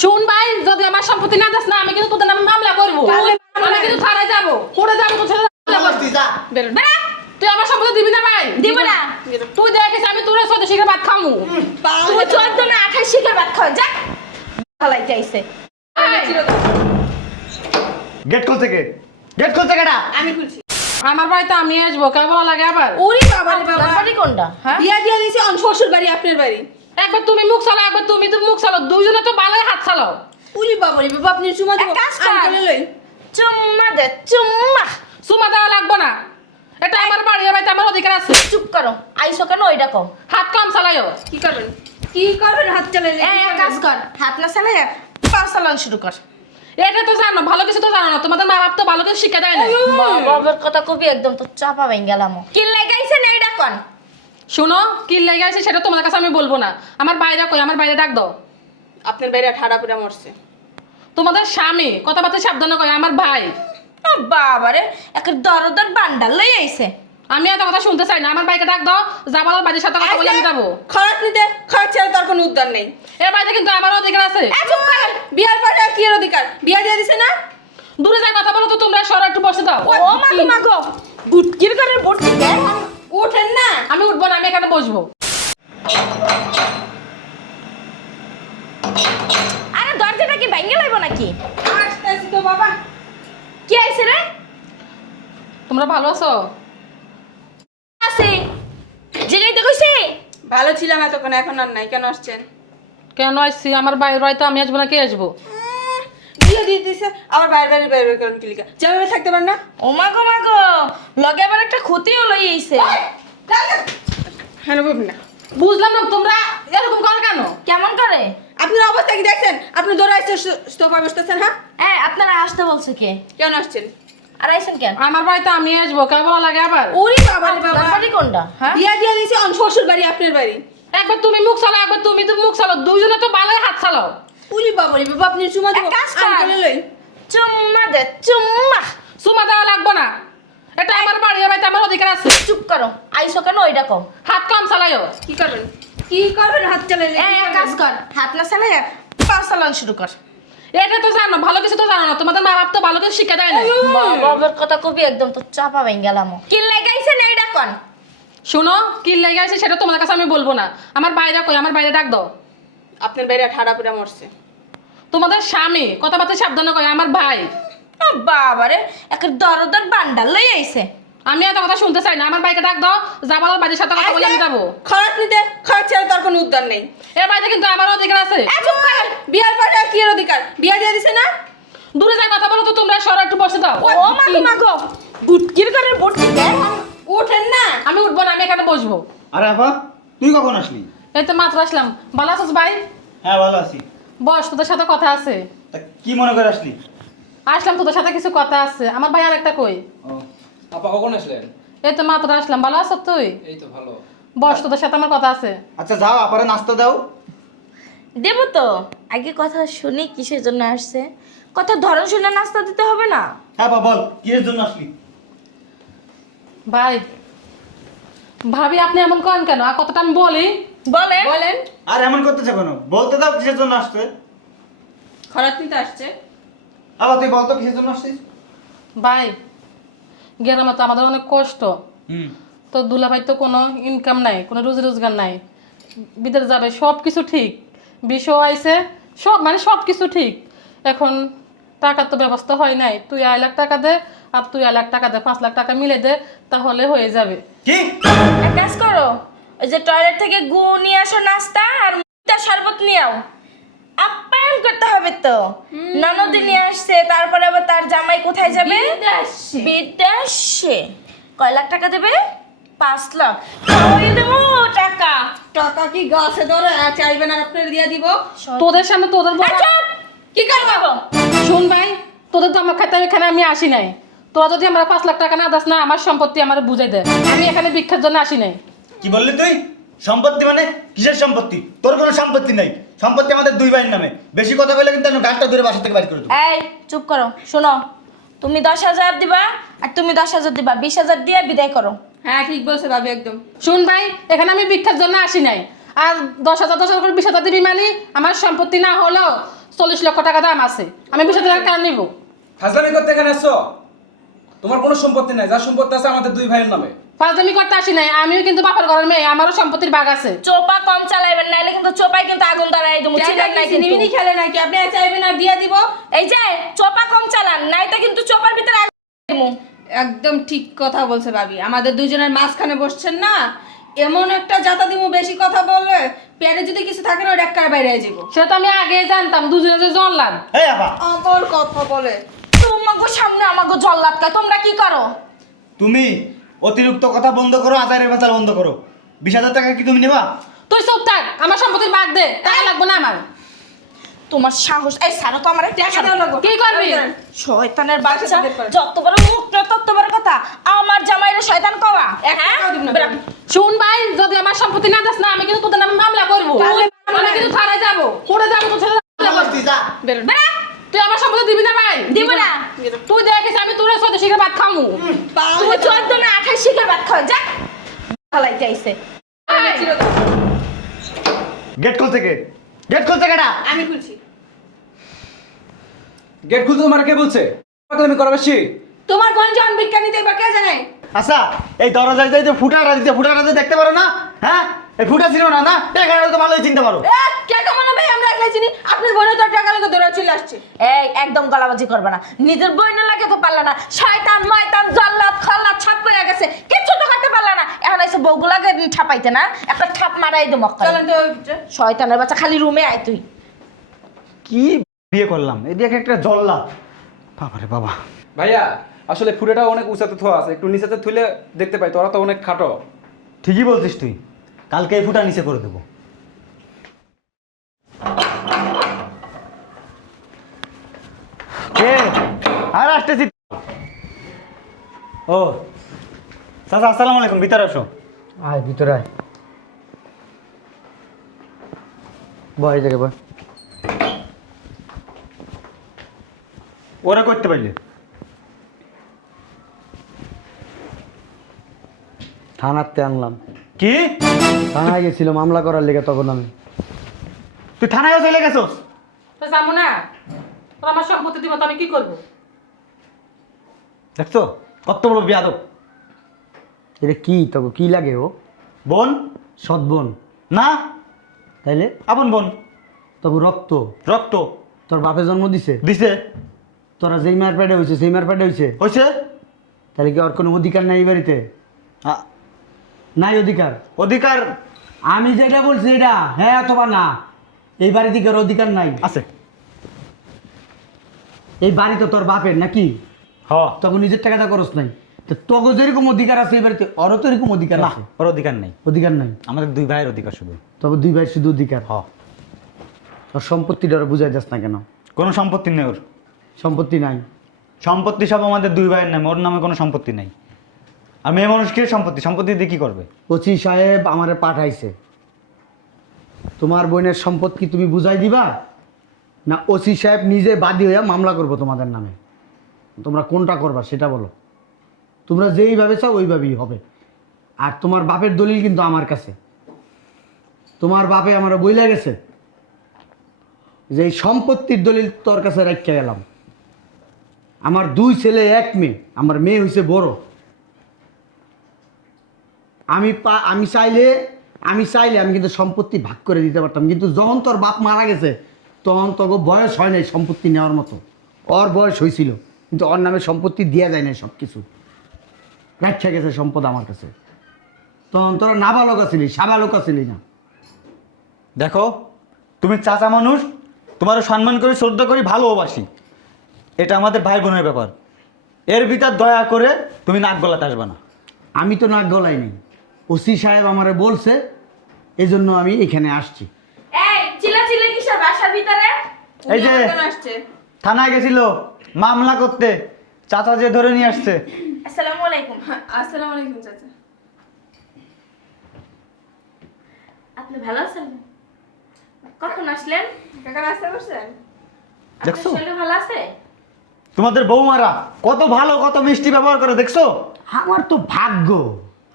শুন ভাই, যদি আমার সম্পত্তি না দাস না আমি কিন্তু তোদের নামে মামলা করবো। আমি কিন্তু থানায় যাবো, কোর্টে যাবো, তোর সাথে মামলা করবো। বেরো। তুই আমার সম্পত্তি দিবি না ভাই? দিব না। তুই দেখিস আমি তোর সাথে শিখে ভাত খামু। তুই 14 না 28 শিখে ভাত খাও যা। ফালাই চাইছে। গেট খুলতে কে? গেট খুলতে কেডা? আমি খুলছি। আমার বাড়িতে আমি আসবো, কেন বলা লাগে আবার? ওরে বাবা রে বাবা। বাড়ি কোনটা? হ্যাঁ? বিয়া দিয়া দিয়েছি অন শ্বশুর বাড়ি আপনার বাড়ি। একবার তুমি মুখ চালাও, একবার তুমি তো মুখ চালাও, দুইজনে তো ভালোই হাত চালাও। ওরে বাবা রে বাবা আপনি চুমা দিব। আনলে লই। চুম্মা দে চুম্মা। সুমা দেওয়া লাগবো না, এটা আমার বাড়ি, এ বাড়িতে আমার অধিকার আছে। চুপ করো। আইসো কেন ওইটা কও। হাত কম চালাইও। কি করবেন? কি করবেন হাত চালাইলে? এক কাজ কর। হাত না চালাই পা চালান শুরু কর। এটা তো জানো, ভালো কিছু তো জানো না, তোমাদের মা বাপ তো ভালো কিছু শিক্ষা দেয় না। মা বাবার কথা কবি একদম তো চাপা ভেঙে গেলাম। কি লাগাইছে না এইটা কোন? শুনো, কি লেগে আছে সেটা তোমার কাছে আমি বলবো না। আমার বাইরে কই, আমার বাইরে ডাক দাও। আপনার বাইরে ঠাড়া পুরা মরছে। তোমাদের স্বামী কথাবার্তা সাবধানে কয়, আমার ভাই। ও বাবা রে একটা দরদর বান্ডাল লই আইছে। আমি এত কথা শুনতে চাই না, আমার বাইকে ডাক দাও, যাবার বাড়ির সাথে কথা বলে আমি যাবো। খরচ নিতে খরচ ছাড়া তার কোনো উদ্ধার নেই। এ বাড়িতে কিন্তু আমার অধিকার আছে। চুপ কর। বিয়ার পরে কি এর অধিকার? বিয়া দিয়ে দিছে না? দূরে যাই কথা বলো তো, তোমরা সর একটু বসে দাও। ও মাগো মাগো বুটকির করে বুটকি দে। ওঠেন না। আমি উঠবো না, আমি এখানে বসবো। আরে দরজাটা কি ভেঙে লাইবো নাকি? আসতেছি তো বাবা। কি আইছে রে? তোমরা ভালো আছো? আছে জিগাইতে কইছে। ভালো ছিলাম এতক্ষণ, এখন আর নাই। কেন আসছেন? কেন আসছি? আমার বাইরে বাড়িতে আমি আসবো না, কে আসবো? বিয়ে দিয়ে দিছে আবার বাইরে বাইরে বাইরে করেন কি লিখা? যেভাবে থাকতে পারেন না? ও মাগো মাগো লগে আবার একটা ক্ষতিও লই আইছে। হ্যাঁ বলবেন না। বুঝলাম না, তোমরা এরকম করো কেন? কেমন করে? আপনার অবস্থা কি দেখছেন? আপনি দৌড়াইছে সোফা বসতেছেন। হ্যাঁ হ্যাঁ আপনারা আসতে বলছে কে? কেন আসছেন? আর আইছেন কেন? আমার বাড়িতে আমি আসবো, কেন বলা লাগে আবার? ওরে বাবা রে বাবা। বাড়ি কোনটা? হ্যাঁ? বিয়া দিয়ে দিয়েছি অন শ্বশুর বাড়ি আপনার বাড়ি। একবার তুমি মুখ চালাও, একবার তুমি তো মুখ চালাও, দুইজনে তো ভালোই হাত চালাও। ওরে বাবা রে বাবা আপনি চুমা দিব। এক কাজ কর। আনলে লই। চুম্মা দে চুম্মা। সুমা দেওয়া লাগবো না, এটা আমার বাড়ি, এ বাড়িতে আমার অধিকার আছে। চুপ করো। আইসো কেন ওইটা কও। হাত কম চালাইও। কি করবেন? কি করবেন হাত চালাইলে? এক কাজ কর। হাত না চালাই পা চালান শুরু কর। এটা তো জানো, ভালো কিছু তো জানো না, তোমাদের মা বাপ তো ভালো কিছু শিক্ষা দেয় না। মা বাবার কথা কবি একদম তো চাপা ভেঙে গেলাম। কি লাগাইছে না এইটা কোন? শুনো, কি লেগে আছে সেটা তোমার কাছে আমি বলবো না। আমার বাইরে কই, আমার বাইরে ডাক দাও। আপনার বাইরে ঠাড়া পুরা মরছে। তোমাদের স্বামী কথাবার্তা সাবধানে কয়, আমার ভাই। ও বাবা রে একটা দরদর বান্ডাল লই আইছে। আমি এত কথা শুনতে চাই না, আমার বাইকে ডাক দাও, যাবার বাড়ির সাথে কথা বলে আমি যাবো। খরচ নিতে খরচ ছাড়া তার কোনো উদ্ধার নেই। এ বাড়িতে কিন্তু আমার অধিকার আছে। চুপ কর। বিয়ার পরে কি এর অধিকার? বিয়া দিয়ে দিছে না? দূরে যাই কথা বলো তো, তোমরা সর একটু বসে দাও। ও মাগো মাগো বুটকির করে বুটকি দে। ওঠেন না। আমি উঠবো না, আমি এখানে বসবো। আরে আপা, তুই কখন আসলি? এই তো মাত্র আসলাম। ভালো আছিস ভাই? হ্যাঁ ভালো আছি। বস, তোদের সাথে কথা আছে। তা কি মনে করে আসলি? আসলাম, তোদের সাথে কিছু কথা আছে। আমার ভাই আর একটা কই? ও, আপা কখন আসলেন? এই তো মাত্র আসলাম। ভালো আছো তুই? এই তো ভালো। বস, তোদের সাথে আমার কথা আছে। আচ্ছা যাও, আপারে নাস্তা দাও। দেব তো। আগে কথা শুনি কিসের জন্য আসছে। কথা ধরন শুনে নাস্তা দিতে হবে না? হ্যাঁ বা বল, কিসের জন্য আসলি? ভাই, ভাবি আপনি এমন করেন কেন? আর কথাটা আমি বলি। বলেন। বলেন। আর এমন করতেছে কেন? বলতে দাও কিসের জন্য আসছে। খরচ নিতে আসছে। আবার তুই বলতো কিসের জন্য আসছিস? ভাই, গ্রামে তো আমাদের অনেক কষ্ট। হুম। তো দুলাভাই তো কোনো ইনকাম নাই, কোনো রুজি রোজগার নাই, বিদেশ যাবে, সব কিছু ঠিক, বিষয় আইছে, সব মানে সব কিছু ঠিক। এখন টাকার তো ব্যবস্থা হয় নাই। তুই 1 লাখ টাকা দে, আর তুই 1 লাখ টাকা দে, 5 লাখ টাকা মিলে দে, তাহলে হয়ে যাবে। কি? এক কাজ করো। ওই যে টয়লেট থেকে গু নিয়ে আসো নাস্তা আর মুখটা শরবত নিয়েও। আপ্যায়ন করতে হবে তো। ননদি নিয়ে আসছে, তারপরে আবার তার জামাই কোথায় যাবে? বিদেশে। কয় লাখ টাকা দেবে? 5 লাখ। ওই দেবো টাকা। টাকা কি গাছে ধরে চাইবেন আর আপনার দিয়া দিব? তোদের সামনে তোদের বড় চুপ! কি করবো? শুন ভাই, তোদের ধমক খাইতে এখানে আমি আসি নাই। তোরা যদি আমরা 5 লাখ টাকা না দাস না, আমার সম্পত্তি আমার বুঝাই দে। আমি এখানে ভিক্ষার জন্য আসি নাই। কি বললি তুই? সম্পত্তি মানে কিসের সম্পত্তি? তোর কোনো সম্পত্তি নাই। সম্পত্তি আমাদের দুই ভাইয়ের নামে। বেশি কথা বলে কিন্তু আমি গাছটা ধরে বাসা থেকে বাইর করে দেবো। এই চুপ করো। শোনো, তুমি 10,000 দিবা আর তুমি 10,000 দিবা। 20,000 দিয়ে বিদায় করো। হ্যাঁ ঠিক বলছে ভাবি একদম। শুন ভাই, এখানে আমি ভিক্ষার জন্য আসি নাই। আর 10,000 করে 20,000 দিবি মানে আমার সম্পত্তি না হলো 40 লক্ষ টাকা দাম আছে, আমি 20,000 টাকা কেন নিব? ফাজলামি করতে এখানে আসছো? তোমার কোনো সম্পত্তি নাই, যার সম্পত্তি আছে আমাদের দুই ভাইয়ের নামে। ফাজলামি করতে আসি নাই, আমিও কিন্তু বাপের ঘরের মেয়ে, আমারও সম্পত্তির ভাগ আছে। চোপা কম চালাইবেন, নাইলে কিন্তু চোপায় কিন্তু আগুন ধরাই দেবো। চিনেন নাই কিন্তু সিনেমিনি খেলে নাকি আপনি চাইবেন আর দিয়া দিব? এই যে চোপা কম চালান, নাই তো কিন্তু চোপার ভিতরে আগুন দেবো। একদম ঠিক কথা বলছে ভাবি, আমাদের দুইজনের মাঝখানে বসছেন না, এমন একটা জাতা দিমু বেশি কথা বলে পেটে যদি কিছু থাকে না ওটা একবার বাইরে যাব। সেটা তো আমি আগে জানতাম, দুজনে যে জনলাম। এই আপা, আবার কথা বলে। তোমাগো সামনে আমাগো জল লাটকায়, তোমরা কি করো? তুমি অতিরিক্ত কথা বন্ধ করো, আচারের বেচাল বন্ধ করো। 20,000 টাকা কি তুমি নেবা? তুই চুপ থাক, আমার সম্পত্তির ভাগ দে, টাকা লাগবে না আমার। তোমার সাহস, এই সারো তো আমার টাকা দাও লাগবো। কি করবি? শয়তানের বাচ্চা, টাকা বের করো। যত বড় মুখ না তত বড় কথা। আমার জামাইরে শয়তান কওয়া। এক হ্যাঁ? টাকাও দিব না। বেরা। শুন ভাই, যদি আমার সম্পত্তি না দাস না, আমি কিন্তু তোদের নামে মামলা করবো। আমি কিন্তু থানায় যাবো, কোর্টে যাবো, তোর সাথে মামলা করবো। বেরোন। বেরা। তুই আমার সম্পত্তি দিবি না ভাই? দিব না। তুই দেখিস আমি তোর সাথে শিখে ভাত খামু। তুমি 14 না 28 শিখের ভাত খাও, যা। ফালাইতে আইছে। গেট খুলছে কে? গেট খুলছে কেডা? আমি খুলছি। গেট খুলতে তোমার কে বলছে? পাগলামি করো বেশি। তোমার গঞ্জন বিজ্ঞানীতে বা কে জানে? আচ্ছা, এই দরজায় যে ফুটাটা দিতে, ফুটাটা তো দেখতে পারো না? হ্যাঁ, এই ফুটা ছিল না, না এখানে তো ভালোই চিনতে পারো। টাকা মনে ভাই আমরা একলাই চিনি, আপনার বোনের তো টাকা লাগে দৌড়া চলে আসছে। এই একদম গলাবাজি করবে না, নিজের বইনের লাগে তো পারলা না। শয়তান ময়তান জল্লাদ খল্লাদ ছাপ করে গেছে, কিচ্ছু তো করতে পারলা না। এখন এসে বউগুলাকে ঠাপাইতে না, একটা ঠাপ মারাই দেবো। চলেন তো শয়তানের বাচ্চা, খালি রুমে আয় তুই। কি বিয়ে করলাম, এদিকে একটা জল্লা। বাবারে বাবা। ভাইয়া আসলে ফুটেটা অনেক উঁচাতে থোয়া আছে, একটু নিচেতে থুলে দেখতে পাই, তোরা তো অনেক খাটো। ঠিকই বলছিস তুই, কালকে এই ফুটা নিচে করে দেবো। কে আর আসতেছি? ও চাচা, আসসালামু আলাইকুম, ভিতরে আসো। আয় ভিতরে আয়, বয় এই জায়গায় বয়। ওরা করতে পারলে থানাতে আনলাম, কি? থানায় গেছিল মামলা করার লেগে, তখন আমি তুই থানায় চলে গেছোস? তো যাবো না, তোর আমার সম্পত্তি দিব তো আমি কি করবো? দেখছো কত বড় বিয়াদব। এটা কি তোকে কি লাগে? ও বোন? সৎ বোন না, তাইলে আপন বোন। তবু রক্ত, রক্ত তোর বাপে জন্ম দিছে, দিছে। তোরা যেই মার পেটে হয়েছে সেই মার পেটে হয়েছে, হয়েছে? তাহলে কি ওর কোনো অধিকার নাই এই বাড়িতে? নাই অধিকার। অধিকার আমি যেটা বলছি এটা হ্যাঁ অথবা না, এই বাড়ি থেকে ওর অধিকার নাই। আছে। এই বাড়ি তো তোর বাপের নাকি? হ, তখন নিজের টাকাটা খরচ নাই, তো তোকে যেরকম অধিকার আছে এই বাড়িতে ওরও তো এরকম অধিকার না, আছে। ওর অধিকার নেই। অধিকার নাই, আমাদের দুই ভাইয়ের অধিকার শুধু। তবে দুই ভাই শুধু অধিকার। হ, ওর সম্পত্তিটা ওরা বুঝাই যাস না কেন? কোনো সম্পত্তি নেই ওর। সম্পত্তি নাই, সম্পত্তি সব আমাদের দুই ভাইয়ের নামে, ওর নামে কোনো সম্পত্তি নেই। আর মেয়ে মানুষ কি সম্পত্তি, সম্পত্তি দিয়ে কি করবে? ওসি সাহেব আমারে পাঠাইছে, তোমার বোনের সম্পদ কি তুমি বুঝাই দিবা না ওসি সাহেব নিজে বাদী হইয়া মামলা করবো তোমাদের নামে? তোমরা কোনটা করবা সেটা বলো। তোমরা যেইভাবে চাও ওইভাবেই হবে। আর তোমার বাপের দলিল কিন্তু আমার কাছে, তোমার বাপে আমার বইলা গেছে যে এই সম্পত্তির দলিল তোর কাছে রাখিয়া গেলাম। আমার দুই ছেলে এক মেয়ে, আমার মেয়ে হয়েছে বড়। আমি চাইলে আমি কিন্তু সম্পত্তি ভাগ করে দিতে পারতাম, কিন্তু যখন তোর বাপ মারা গেছে তখন তোকে বয়স হয় নাই সম্পত্তি নেওয়ার মতো। ওর বয়স হয়েছিল, কিন্তু ওর নামে সম্পত্তি দেওয়া যায় না, সব কিছু রাখা গেছে সম্পদ আমার কাছে। তখন তোরা নাবালক আছিলি, সাবালক আছিলি না। দেখো, তুমি চাচা মানুষ, তোমারও সম্মান করি, শ্রদ্ধা করি, ভালোবাসি। এটা আমাদের ভাই বোনের ব্যাপার। এর ভিতর দয়া করে তুমি নাক গলাতে আসবে না। আমি তো নাক গলাই নেই, ওসি সাহেব আমারে বলছে, এজন্য আমি এখানে আসছি। এই চিল্লাচিল্লি কিসের বাসার ভিতরে? এই যে কেন আসছে? থানায় গেছিল মামলা করতে, চাচা যে ধরে নিয়ে আসছে। আসসালামু আলাইকুম। আসসালামু আলাইকুম চাচা। আপনি ভালো আছেন? কখন আসলেন? কাকা নাস্তা করছেন? দেখছো? আপনার শরীর ভালো আছে? তোমাদের বৌমারা কত ভালো, কত মিষ্টি ব্যবহার করে, দেখছো? আমার তো ভাগ্য,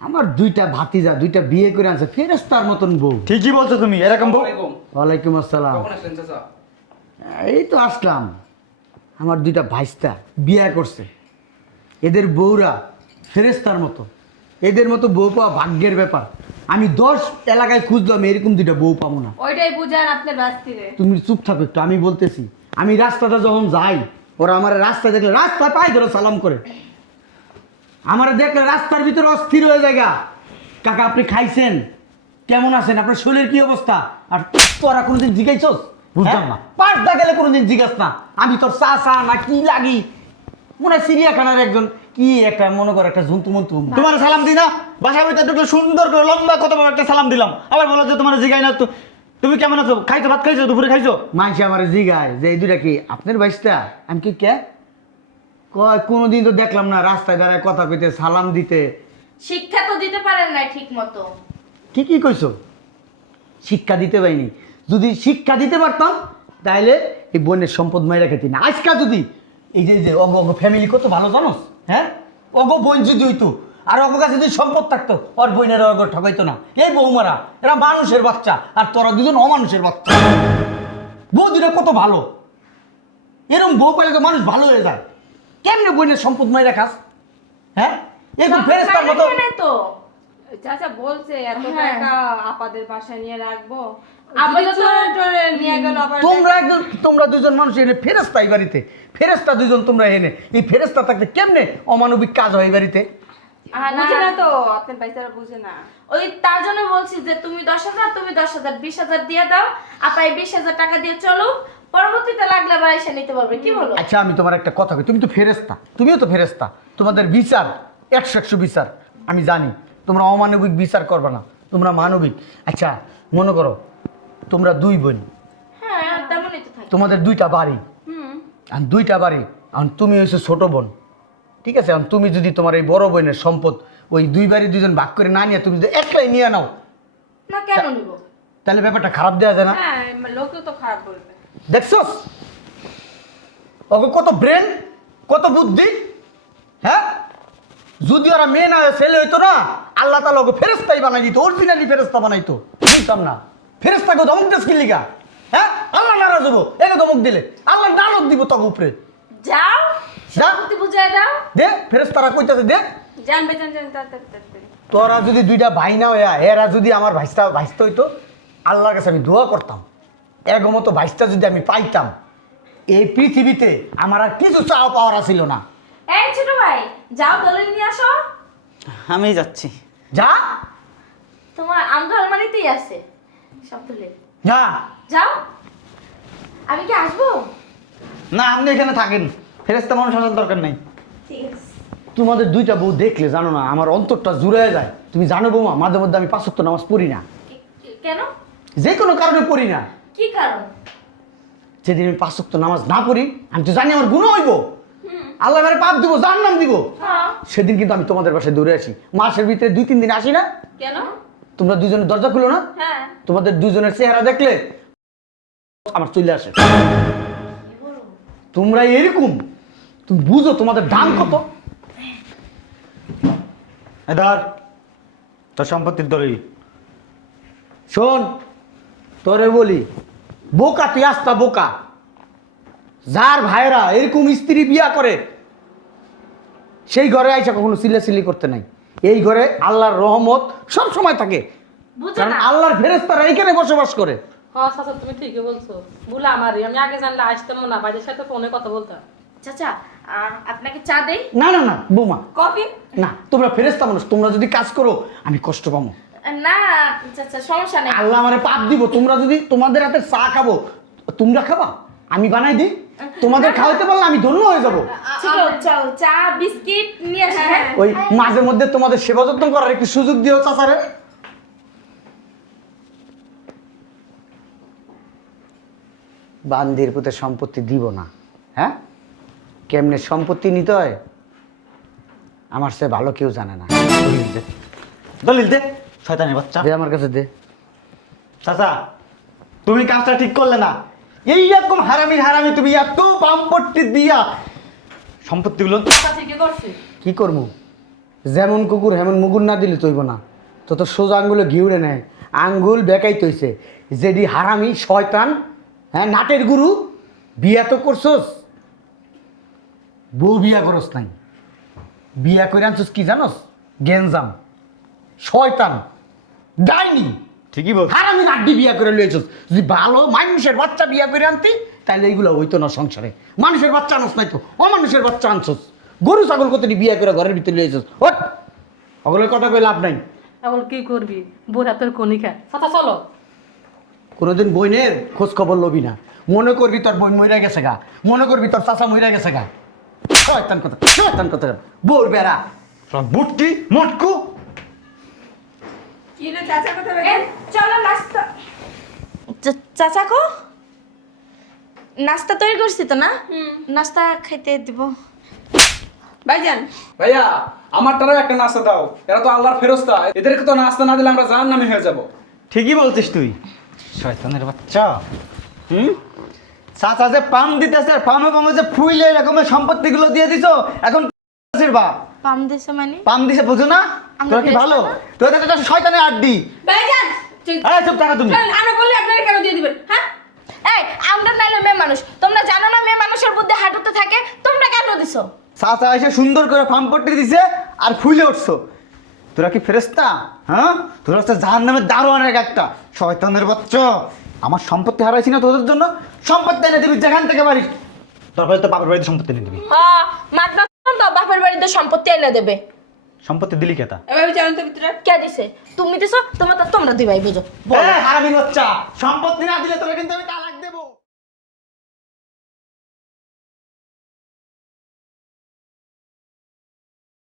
আমার দুইটা ভাতিজা, দুইটা বিয়ে করে আনছে, ফেরেশতার মতন বউ। ঠিকই বলছো তুমি, এরকম বউ। আসসালামু আলাইকুম। ওয়ালাইকুম আসসালাম। কখন আসলেন চাচা? এই তো আসলাম। আমার দুইটা ভাইস্তা বিয়ে করছে, এদের বউরা ফেরেস্তার মতো, এদের মতো বউ পাওয়া ভাগ্যের ব্যাপার। আমি 10 এলাকায় খুঁজলাম, এরকম দুইটা বউ পাবো না। ওইটাই বুঝান আপনার বাস্তিরে। তুমি চুপ থাকো একটু, আমি বলতেছি। আমি রাস্তাটা যখন যাই, ওরা আমার রাস্তায় দেখলে রাস্তায় পায়ে ধরে সালাম করে। আমার দেখলে রাস্তার ভিতরে অস্থির হয়ে যায়। কাকা আপনি খাইছেন, কেমন আছেন, আপনার শরীরের কি অবস্থা? আর তোরা কোনোদিন জিজ্ঞাসছ? বুঝলাম না, পাঁচটা গেলে কোনোদিন জিজ্ঞাস না আমি তোর চা না কি লাগি। মনে হয় চিড়িয়াখানার একজন কি একটা মনে করো একটা জন্তু মন্তু। তোমার সালাম দিই না, বাসার ভিতরে ঢুকলে সুন্দর করে লম্বা কত বড় একটা সালাম দিলাম, আবার বলো যে তোমার জিগাই না। তো তুমি কেমন আছো, খাইছো, ভাত খাইছো, দুপুরে খাইছো? মানুষ আমার জিগায় যে এই দুটা কি আপনার বাইশটা? আমি কি কে কয়, কোনোদিন তো দেখলাম না রাস্তায় দাঁড়ায় কথা কইতে, সালাম দিতে। শিক্ষা তো দিতে পারেন না ঠিক মতো। ঠিকই কইছো, শিক্ষা দিতে পারিনি। যদি শিক্ষা দিতে পারতাম তাহলে এই বোনের সম্পদ মাইরা খেতি না। আজকাল যদি এই যে যে অগ অগ ফ্যামিলি কত ভালো জানোস, হ্যাঁ, অগ বোন যদি হইতো আর অগ কাছে যদি সম্পদ থাকতো, ওর বোনের অগ ঠকাইতো না। এই বৌমারা এরা মানুষের বাচ্চা, আর তোরা দুজন অমানুষের বাচ্চা। বউ দুটা কত ভালো, এরকম বউ পেলে তো মানুষ ভালো হয়ে যায়। কেমনে বোনের সম্পদ মাইরা খাস, হ্যাঁ? এরকম ফেরেস্তার মতো। তো চাচা বলছে এত হ্যাঁ। টাকা আপাদের বাসায় নিয়ে রাখবো, আপাতত যদি চোরে টোরে নিয়ে গেল আবার তোমরা দুজন মানুষ এনে ফেরেস্তা এই বাড়িতে, ফেরেস্তা দুজন তোমরা এনে, এই ফেরেস্তা থাকতে কেমনে অমানবিক কাজ হয় এই বাড়িতে? বুঝে না তো, আপনার পয়সাটা বুঝে না। ওই তার জন্য বলছি যে তুমি 10,000, তুমি 10,000, 20,000 দিয়ে দাও। আপা এই 20,000 টাকা দিয়ে চলো, পরবর্তীতে লাগলে আবার এসে নিতে পারবে। কি বলো? আচ্ছা আমি তোমার একটা কথা কই, তুমি তো ফেরেস্তা, তুমিও তো ফেরেস্তা, তোমাদের বিচার 100 বিচার। আমি জানি তোমরা অমানবিক বিচার করবে না, তোমরা মানবিক। আচ্ছা মনে করো তোমরা দুই বোন, হ্যাঁ তেমনই তো থাকে। তোমাদের দুইটা বাড়ি, আর দুইটা বাড়ি, আর তুমি হয়েছো ছোট বোন, ঠিক আছে? আর তুমি যদি তোমার এই বড় বোনের সম্পদ ওই দুই বাড়ি দুজন ভাগ করে না নিয়ে তুমি যদি একলাই নিয়ে নাও, না কেন নিব? তাহলে ব্যাপারটা খারাপ দেওয়া যায় না? হ্যাঁ, লোকেও তো খারাপ বলবে। দেখছস ওকে কত ব্রেন, কত বুদ্ধি, হ্যাঁ? যদি ওরা মেয়ে না হয়ে ছেলে হইতো না, আল্লাহ তাআলা ওকে ফেরেশতাই বানাই দিত, অরিজিনালি ফেরেশতা বানাইতো। বুঝতাম না ফেরেশতাকে ধমক দিস কি লিগা, হ্যাঁ? আল্লাহ নারাজ হবো একে ধমক দিলে, আল্লাহ নারদ দিব তোকে উপরে। যাও যা। সত্যি বুঝাই দাও। দে ফেরেশতারা কইতাছে দে। জানবে জান তাড়াতাড়ি। তোরা যদি দুইটা ভাই না হইয়া এরা যদি আমার ভাইস্তা হইতো, আল্লাহর কাছে আমি দোয়া করতাম, এগমতো ভাইস্তা যদি আমি পাইতাম, এই পৃথিবীতে আমার আর কিছু চাওয়া পাওয়ার ছিল না। এই ছোট ভাই, যাও দলিল নিয়ে আসো। আমি যাচ্ছি। যা তোমার আমগো আলমারিতেই আছে সব দলিল। যা। যাও। আমি কি আসবো? না আপনি এখানে থাকেন, ফেরেস্তা মানুষ আসার দরকার নেই। ঠিক আছে। তোমাদের দুইটা বউ দেখলে জানো না আমার অন্তরটা জুড়ে যায়। তুমি জানো বৌমা, মাঝে মধ্যে আমি 5 ওয়াক্ত নামাজ পড়ি না, কেন? যে কোনো কারণে পড়ি না। কি কারণ? যেদিন আমি 5 ওয়াক্ত নামাজ না পড়ি, আমি তো জানি আমার গুনাহ হইব, আল্লাহ আমারে পাপ দিব, জাহান্নাম দিব। হ্যাঁ। সেদিন কিন্তু আমি তোমাদের বাসায় দৌড়ে আসি, মাসের ভিতরে 2-3 দিন আসি না। কেন? তোমরা দুজনের দরজা খুলো না, হ্যাঁ। তোমাদের দুজনের চেহারা দেখলে আমার চলে আসে। তোমরা এরকম, তুমি বুঝো তোমাদের দাম কত। ধর তোর সম্পত্তির দলিল। শোন তোরে বলি, বোকা তুই আস্তা বোকা। যার ভাইরা এরকম স্ত্রী বিয়া করে সেই ঘরে আইসা কখনো চিল্লাচিল্লি করতে নাই। এই ঘরে আল্লাহর রহমত সব সময় থাকে, বুঝো কারণ না? আল্লাহর ফেরেশতারা এইখানে বসবাস করে। হ্যাঁ চাচা তুমি ঠিকই বলছো, ভুল আমারই। আমি আগে জানলে আসতাম না, ভাইদের সাথে ফোনে কথা বলতাম। চাচা আপনাকে চা দেই? না না না বৌমা, কফি? না, তোমরা ফেরেশতা মানুষ, তোমরা যদি কাজ করো আমি কষ্ট পাবো। না চাচা সমস্যা নেই। আল্লাহ আমারে পাপ দিব। তোমরা যদি তোমাদের হাতে চা খাবো, তোমরা খাবা, আমি বানাই দিই, তোমাদের খাওয়াইতে পারলে আমি ধন্য হয়ে যাবো। ঠিক আছে, চল চা বিস্কিট নিয়ে আসি। হ্যাঁ। ওই মাঝে মধ্যে তোমাদের সেবা যত্ন করার একটু সুযোগ দিও চাচারে। বান্দির পুতে সম্পত্তি দিব না, হ্যাঁ? কেমনে সম্পত্তি নিতে হয় আমার সে ভালো কেউ জানে না। দলিল দে, দলিল দে শয়তানের বাচ্চা। দে আমার কাছে দে। চাচা তুমি কাজটা ঠিক করলে না, এই রকম হারামি হারামি তুমি এত পাম্পট্টি দিয়া সম্পত্তিগুলো। চাচা ঠিকই করছি। কি করবো? যেমন কুকুর হেমন মুগুর না দিলে তৈব না, তো তোর সোজা আঙ্গুলে ঘিউড়ে নেয়, আঙ্গুল বেকাই তৈছে। যেডি হারামি শয়তান, হ্যাঁ নাটের গুরু, বিয়া তো করছস, বউ বিয়া করস নাই। বিয়া করে আনছস কি জানোস? গেঞ্জাম, শয়তান, ডাইনি, ঠিকই বল। হারামি নাড্ডি বিয়া করে লইছস। যদি ভালো মানুষের বাচ্চা বিয়া করে আনতি তাহলে এইগুলো হইতো না সংসারে। মানুষের বাচ্চা আনস নাই তো, অমানুষের বাচ্চা আনছস। গরু ছাগল কতটি বিয়া করে ঘরের ভিতরে লইছস। ওট, ওগুলোর কথা কই লাভ নাই। এখন কি করবি, বোর হাতের কণিকা। চাচা চলো। কোনোদিন বইনের খোঁজ খবর লবি না। মনে করবি তোর বোন মইরা গেছে গা, মনে করবি তোর চাচা মইরা গেছে গা। শয়তান কথা, শয়তান কথা, বোর বেড়া, বুটকি মটকু। কি রে চাচা কথা বলে? চলো নাস্তা। চাচা কো নাস্তা তৈরি করছি তো না? নাস্তা খাইতে দিব। ভাইজান ভাইয়া আমারটারও একটা নাস্তা দাও, এরা তো আল্লাহর ফেরেশতা, এদেরকে তো নাস্তা না দিলে আমরা জাহান্নামী হয়ে যাব। ঠিকই বলছিস তুই, শয়তানের বাচ্চা। চাচা যে পাম দিতেছে, আর পামে পামে যে ফুইলে এরকমের সম্পত্তিগুলো দিয়ে দিছো, এখন বা পাম দিছে মানে? পাম দিছে বুঝো না? আমরা তোরা কি বেশ ভালো? না? তোদের তো শয়তানের আড্ডি। ভাইজান এই চুপ থাকা তুমি। আমরা বললে আপনারা কেন দিয়ে দিবেন? হ্যাঁ, এই আমরা নাইলে মেয়ে মানুষ, তোমরা জানো না মেয়ে মানুষের বুদ্ধি হাঁটুতে থাকে, তোমরা কেন দিছো? চাচা এসে সুন্দর করে ফার্ম পট্টি দিছে আর ফুলে উঠছো। তোরা কি ফেরেশতা? হ্যাঁ, তোরা হচ্ছে জাহান্নামের দারোয়ানের একটা শয়তানের বাচ্চা। আমার সম্পত্তি হারাইছি না তোদের জন্য, সম্পত্তি এনে দিবি যেখান থেকে পারিস। তারপরে তো বাপের বাড়িতে সম্পত্তি এনে দিবি। হ্যাঁ, মাত্র তো বাপের বাড়িতে সম্পত্তি এনে দেবে। সম্পত্তি দিলি কেতা? এভাবে চলেন তো ভিতরে। কে দিছে? তুমি দিছো? তোমরা দুই ভাই বুঝো। হারামির বাচ্চা, সম্পত্তি না দিলে তোরা কিন্তু আমি তালাক